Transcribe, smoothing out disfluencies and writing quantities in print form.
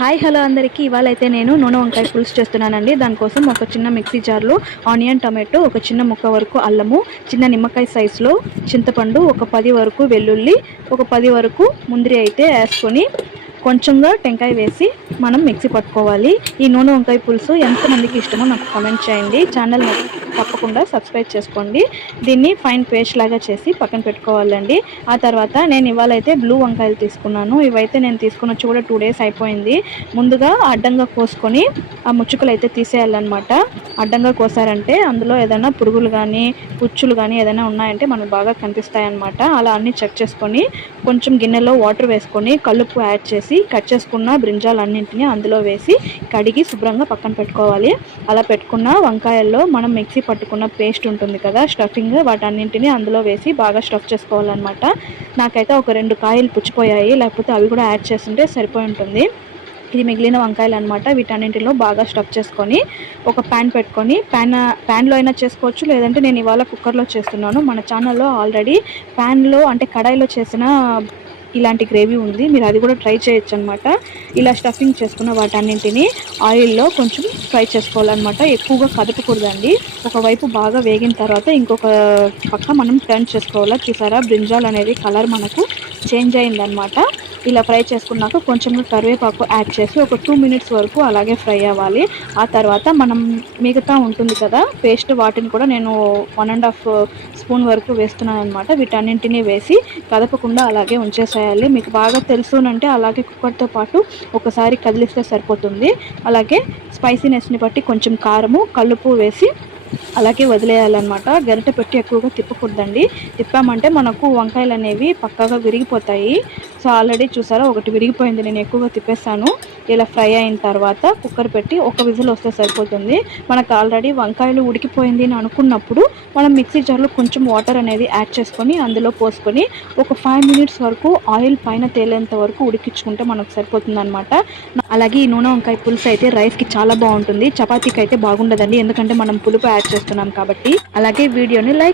Hi hello అందరికీ ఇవాళైతే నేను నూనె వంకాయ పులుసు చేస్తున్నానండి. దానికోసం ఒక చిన్న మిక్సీ జార్లో ఆనియన్, టమాటో, ఒక చిన్న ముక్క వరకు అల్లము, చిన్న నిమ్మకాయ సైజులో చింతపండు, ఒక 10 వరకు వెల్లుల్లి, ఒక 10 వరకు ముందరి అయితే వేసుకొని కొంచెంగా టెంకాయ వేసి మనం మిక్సీ పట్టుకోవాలి. ఈ నూనె వంకాయ పులుసు ఎంతమందికి ఇష్టమో నాకు కామెంట్ చేయండి. ఛానల్ తప్పకుండా సబ్స్క్రైబ్ చేసుకోండి. దీన్ని ఫైన్ పేస్ట్ లాగా చేసి పక్కన పెట్టుకోవాలండి. ఆ తర్వాత నేను ఇవాళైతే బ్లూ వంకాయలు తీసుకున్నాను. ఇవైతే నేను తీసుకున్న కూడా 2 డేస్ అయిపోయింది. ముందుగా అడ్డంగా కోసుకొని ఆ ముచ్చుకలు అయితే తీసేయాలన్నమాట. అడ్డంగా కోసారంటే అందులో ఏదైనా పురుగులు కానీ పుచ్చులు కానీ ఏదైనా ఉన్నాయంటే మనకు బాగా కనిపిస్తాయి అన్నమాట. అలా అన్నీ చెక్ చేసుకొని కొంచెం గిన్నెలో వాటర్ వేసుకొని కల్లుప్పు యాడ్ చేసి కట్ చేసుకున్న బ్రింజాలన్నింటినీ అందులో వేసి కడిగి శుభ్రంగా పక్కన పెట్టుకోవాలి. అలా పెట్టుకున్న వంకాయల్లో మనం మిక్సీ పట్టుకున్న పేస్ట్ ఉంటుంది కదా, స్టఫింగ్, వాటన్నింటినీ అందులో వేసి బాగా స్టఫ్ చేసుకోవాలన్నమాట. నాకైతే ఒక 2 కాయలు పుచ్చిపోయాయి, లేకపోతే అవి కూడా యాడ్ చేస్తుంటే సరిపోయి ఉంటుంది. ఇది మిగిలిన వంకాయలు అనమాట. వీటన్నింటిలో బాగా స్టఫ్ చేసుకొని ఒక ప్యాన్ పెట్టుకొని ప్యాన్లో అయినా చేసుకోవచ్చు, లేదంటే నేను ఇవాళ కుక్కర్లో చేస్తున్నాను. మన ఛానల్లో ఆల్రెడీ ప్యాన్లో అంటే కడాయిలో చేసిన ఇలాంటి గ్రేవీ ఉంది, మీరు అది కూడా ట్రై చేయొచ్చు అనమాట. ఇలా స్టఫింగ్ చేసుకున్న వాటన్నింటినీ ఆయిల్లో కొంచెం ఫ్రై చేసుకోవాలన్నమాట. ఎక్కువగా కదపకూడదండి. ఒకవైపు బాగా వేగిన తర్వాత ఇంకొక పక్క మనం టర్న్ చేసుకోవాలా. చూసారా, బ్రింజాల్ అనేది కలర్ మనకు చేంజ్ అయిందనమాట. ఇలా ఫ్రై చేసుకున్నాక కొంచెం కరివేపాకు యాడ్ చేసి ఒక 2 మినిట్స్ వరకు అలాగే ఫ్రై అవ్వాలి. ఆ తర్వాత మనం మిగతా ఉంటుంది కదా పేస్ట్, వాటిని కూడా నేను 1.5 స్పూన్ వరకు వేస్తున్నాను అనమాట. వీటన్నింటినీ వేసి కదపకుండా అలాగే ఉంచేసేయాలి. మీకు బాగా తెలుసునంటే అలాగే కుక్కర్తో పాటు ఒకసారి కదిలిస్తే సరిపోతుంది. అలాగే స్పైసీనెస్ని బట్టి కొంచెం కారము, కల్లుప్పు వేసి అలాగే వదిలేయాలన్నమాట. గరిటె పెట్టి ఎక్కువగా తిప్పకూడదండి. తిప్పామంటే మనకు వంకాయలు అనేవి పక్కాగా విరిగిపోతాయి. సో ఆల్రెడీ చూసారా, ఒకటి విరిగిపోయింది, నేను ఎక్కువగా తిప్పేస్తాను. ఇలా ఫ్రై అయిన తర్వాత కుక్కర్ పెట్టి ఒక విజిల్ వస్తే సరిపోతుంది. మనకు ఆల్రెడీ వంకాయలు ఉడికిపోయింది అని అనుకున్నప్పుడు మనం మిక్సీ జార్లో కొంచెం వాటర్ అనేది యాడ్ చేసుకొని అందులో పోసుకొని ఒక 5 మినిట్స్ వరకు ఆయిల్ పైన తేలేంత వరకు ఉడికించుకుంటే మనకు సరిపోతుంది అనమాట. అలాగే ఈ నూనె వంకాయ పులుసు అయితే రైస్కి చాలా బాగుంటుంది, చపాతీకి అయితే బాగుండదండి, ఎందుకంటే మనం పులుపు యాడ్ చేస్తున్నాం కాబట్టి. అలాగే వీడియోని లైక్